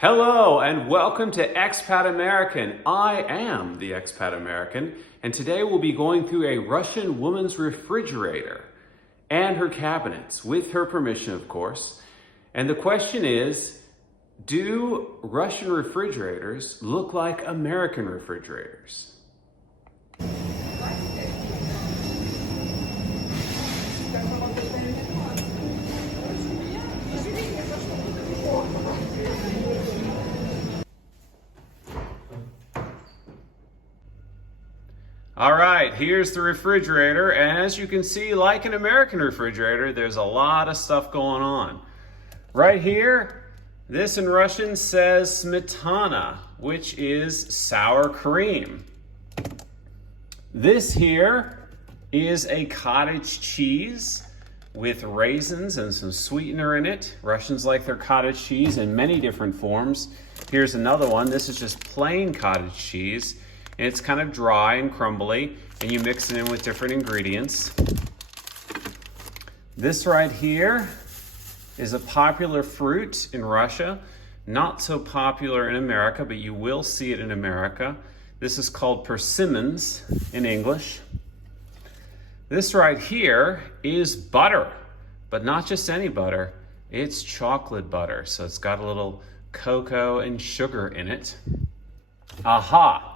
Hello and welcome to Expat American. I am the Expat American, and today we'll be going through a Russian woman's refrigerator and her cabinets, with her permission, of course. And the question is, do Russian refrigerators look like American refrigerators? All right, here's the refrigerator, and as you can see, like an American refrigerator, there's a lot of stuff going on. Right here, this in Russian says smetana, which is sour cream. This here is a cottage cheese with raisins and some sweetener in it. Russians like their cottage cheese in many different forms. Here's another one. This is just plain cottage cheese. And it's kind of dry and crumbly, and you mix it in with different ingredients. This right here is a popular fruit in Russia, not so popular in America, but you will see it in America. This is called persimmons in English. This right here is butter, but not just any butter, it's chocolate butter. So it's got a little cocoa and sugar in it. Aha!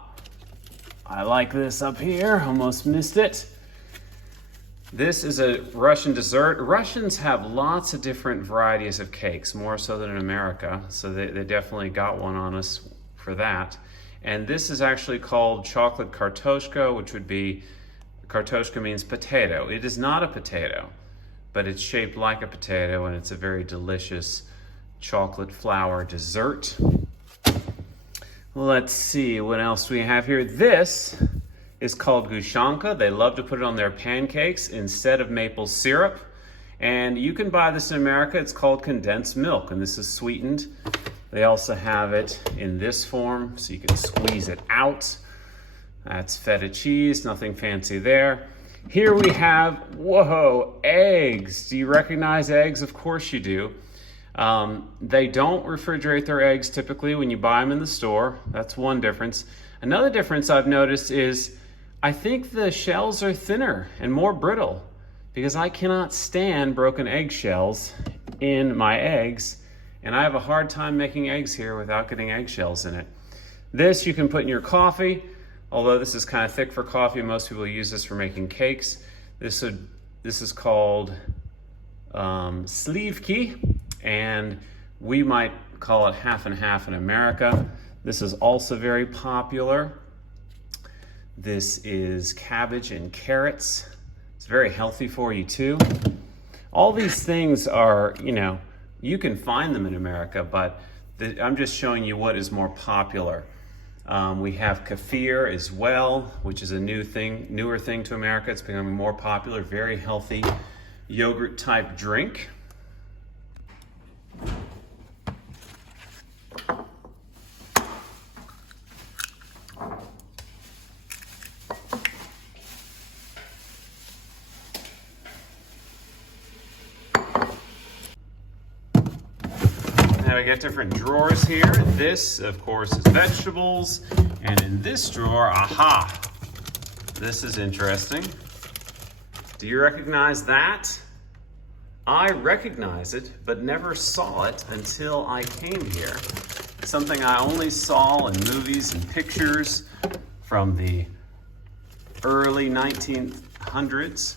I like this up here, almost missed it. This is a Russian dessert. Russians have lots of different varieties of cakes, more so than in America, so they definitely got one on us for that. And this is actually called chocolate kartoshka, which would be, kartoshka means potato. It is not a potato, but it's shaped like a potato, and it's a very delicious chocolate flour dessert. Let's see what else we have here. This is called gushanka. They love to put it on their pancakes instead of maple syrup. And you can buy this in America. It's called condensed milk, and this is sweetened. They also have it in this form, so you can squeeze it out. That's feta cheese, nothing fancy there. Here we have, whoa, eggs. Do you recognize eggs? Of course you do. They don't refrigerate their eggs typically when you buy them in the store. That's one difference. Another difference I've noticed is I think the shells are thinner and more brittle, because I cannot stand broken eggshells in my eggs, and I have a hard time making eggs here without getting eggshells in it. This you can put in your coffee, although this is kind of thick for coffee. Most people use this for making cakes. This is called slivki. And we might call it half and half in America. This is also very popular. This is cabbage and carrots. It's very healthy for you too. All these things are, you can find them in America, but I'm just showing you what is more popular. We have kefir as well, which is a newer thing to America. It's becoming more popular, very healthy yogurt type drink. Now we get different drawers here. This, of course, is vegetables. And in this drawer, aha, this is interesting. Do you recognize that? I recognize it, but never saw it until I came here. It's something I only saw in movies and pictures from the early 1900s.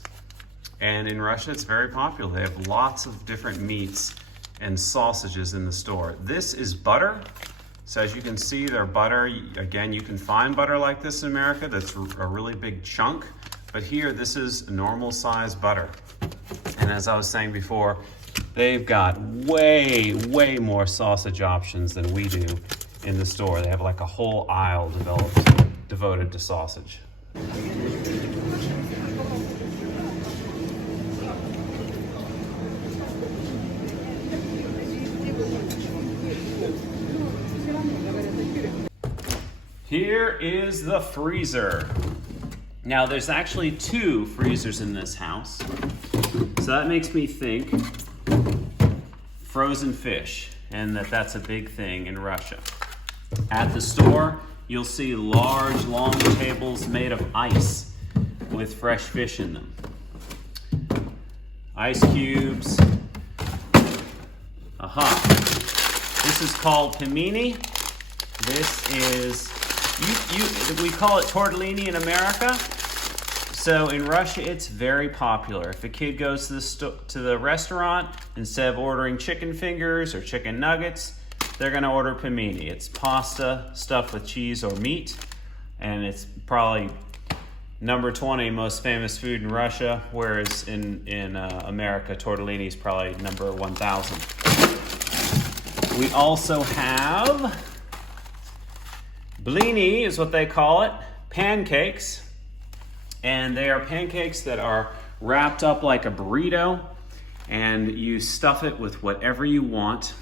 And in Russia, it's very popular. They have lots of different meats and sausages in the store. This is butter. So as you can see, their butter, again, you can find butter like this in America that's a really big chunk. But here, this is normal size butter. And as I was saying before, they've got way more sausage options than we do in the store. They have like a whole aisle devoted to sausage. Here is the freezer. Now there's actually 2 freezers in this house. So that makes me think frozen fish. and that's a big thing in Russia. At the store, you'll see large, long tables made of ice with fresh fish in them. Ice cubes. Aha. This is called pimini. This is, we call it tortellini in America. So in Russia, it's very popular. If a kid goes to the restaurant, instead of ordering chicken fingers or chicken nuggets, they're gonna order pimini. It's pasta stuffed with cheese or meat, and it's probably number 20 most famous food in Russia, whereas in America, tortellini is probably number 1,000. We also have blini is what they call it, pancakes. And they are pancakes that are wrapped up like a burrito, and you stuff it with whatever you want.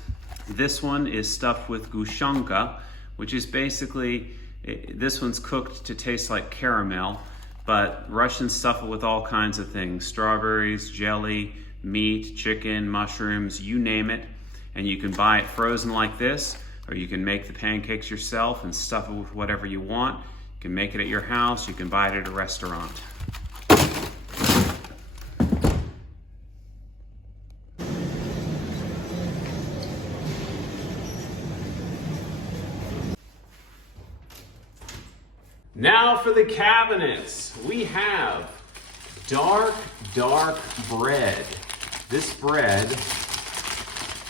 This one is stuffed with gushanka, which is basically, this one's cooked to taste like caramel, but Russians stuff it with all kinds of things: strawberries, jelly, meat, chicken, mushrooms, you name it. And you can buy it frozen like this, or you can make the pancakes yourself and stuff it with whatever you want. You can make it at your house, you can buy it at a restaurant. Now for the cabinets. We have dark bread. This bread,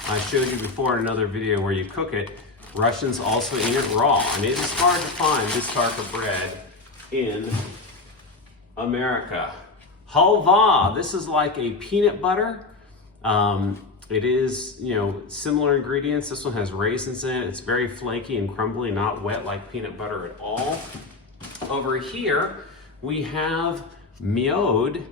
I showed you before in another video where you cook it. Russians also eat it raw, and it is hard to find this darker bread in America. Halva, this is like a peanut butter. It is, similar ingredients. This one has raisins in it. It's very flaky and crumbly, not wet like peanut butter at all. Over here, we have miod.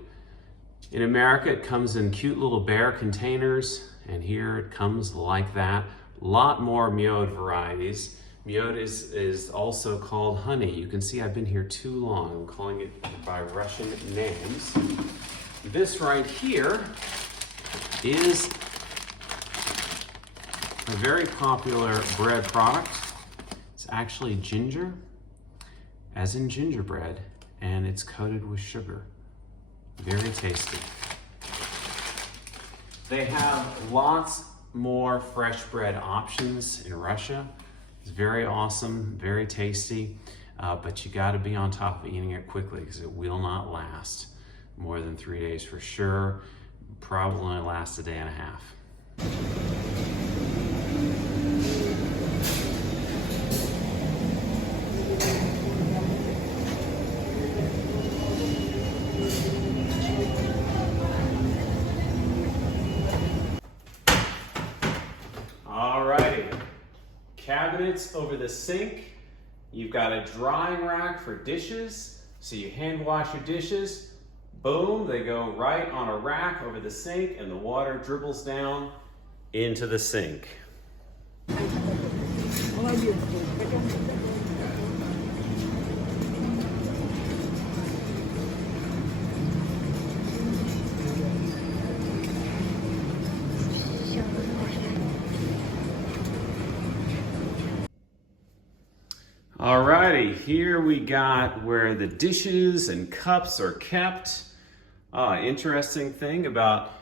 In America, it comes in cute little bear containers, and here it comes like that. A lot more miod varieties. Miod is also called honey. You can see I've been here too long. I'm calling it by Russian names. This right here is a very popular bread product. It's actually ginger, as in gingerbread, and it's coated with sugar. Very tasty. They have lots more fresh bread options in Russia. It's very awesome, very tasty, but you gotta be on top of eating it quickly because it will not last more than 3 days for sure. Probably only last a day and a half. Cabinets over the sink. You've got a drying rack for dishes, so you hand wash your dishes. Boom, they go right on a rack over the sink, and the water dribbles down into the sink. Alrighty, here we got where the dishes and cups are kept. Interesting thing about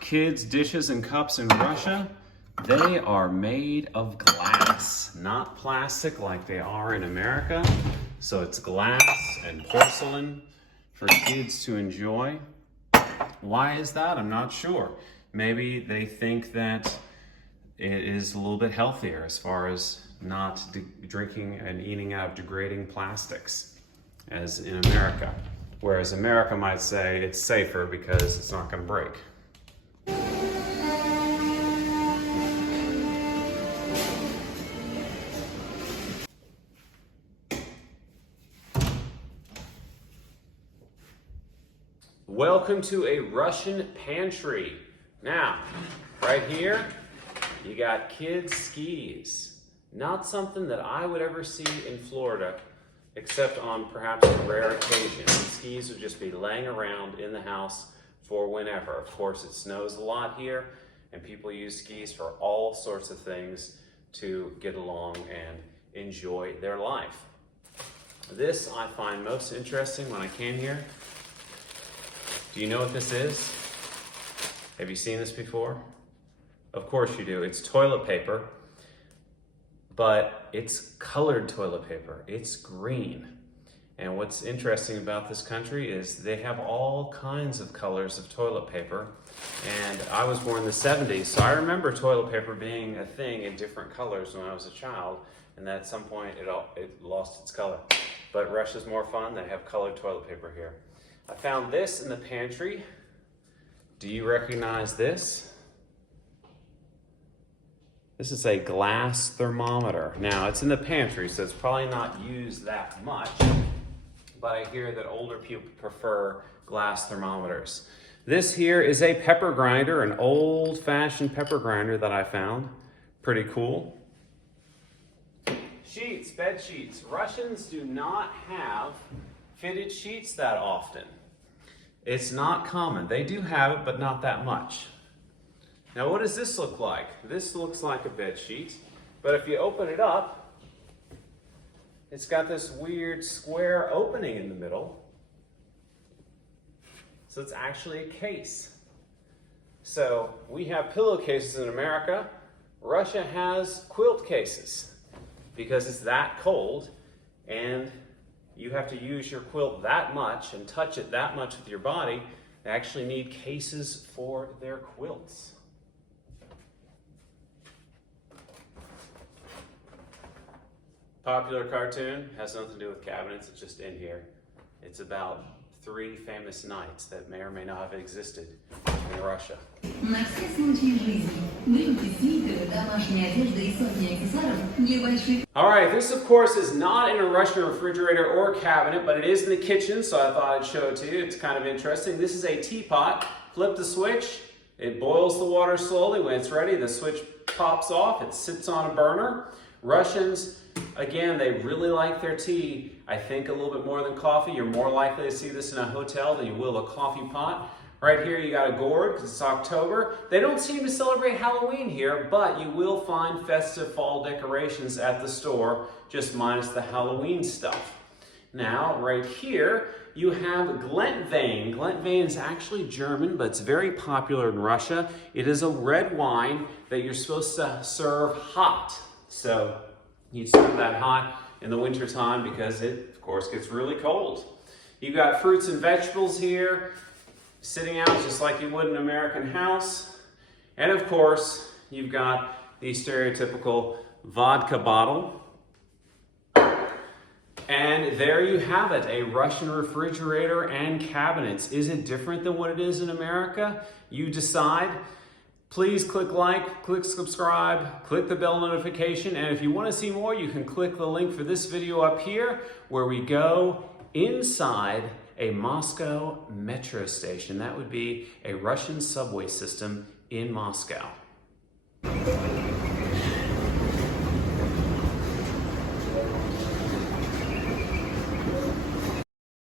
kids' dishes and cups in Russia, they are made of glass, not plastic like they are in America. So it's glass and porcelain for kids to enjoy. Why is that? I'm not sure. Maybe they think that it is a little bit healthier as far as not drinking and eating out of degrading plastics as in America. Whereas America might say it's safer because it's not going to break. Welcome to a Russian pantry. Now, right here, you got kids' skis. Not something that I would ever see in Florida, except on perhaps a rare occasion. Skis would just be laying around in the house for whenever. Of course, it snows a lot here, and people use skis for all sorts of things to get along and enjoy their life. This I find most interesting when I came here. Do you know what this is? Have you seen this before? Of course you do. It's toilet paper, but it's colored toilet paper. It's green. And what's interesting about this country is they have all kinds of colors of toilet paper. And I was born in the 70s, so I remember toilet paper being a thing in different colors when I was a child, and at some point it lost its color. But Russia's more fun. They have colored toilet paper here. I found this in the pantry. Do you recognize this? This is a glass thermometer. Now, it's in the pantry, so it's probably not used that much, but I hear that older people prefer glass thermometers. This here is a pepper grinder, an old-fashioned pepper grinder that I found. Pretty cool. Sheets, bed sheets. Russians do not have fitted sheets that often. It's not common. They do have it, but not that much. Now, what does this look like? This looks like a bed sheet, but if you open it up, it's got this weird square opening in the middle. So it's actually a case. So we have pillowcases in America. Russia has quilt cases because it's that cold and you have to use your quilt that much and touch it that much with your body. They actually need cases for their quilts. Popular cartoon, has nothing to do with cabinets, it's just in here. It's about 3 famous knights that may or may not have existed in Russia. Alright, this of course is not in a Russian refrigerator or cabinet, but it is in the kitchen, so I thought I'd show it to you. It's kind of interesting. This is a teapot. Flip the switch, it boils the water slowly. When it's ready, the switch pops off, it sits on a burner. Russians, again, they really like their tea. I think a little bit more than coffee. You're more likely to see this in a hotel than you will a coffee pot. Right here you got a gourd because it's October. They don't seem to celebrate Halloween here, but you will find festive fall decorations at the store, just minus the Halloween stuff. Now, right here, you have Glentwein. Glentwein is actually German, but it's very popular in Russia. It is a red wine that you're supposed to serve hot. So you serve that hot in the winter time because it, of course, gets really cold. You've got fruits and vegetables here, sitting out just like you would in an American house. And of course, you've got the stereotypical vodka bottle. And there you have it, a Russian refrigerator and cabinets. Is it different than what it is in America? You decide. Please click like, click subscribe, click the bell notification, and if you want to see more, you can click the link for this video up here where we go inside a Moscow metro station. That would be a Russian subway system in Moscow.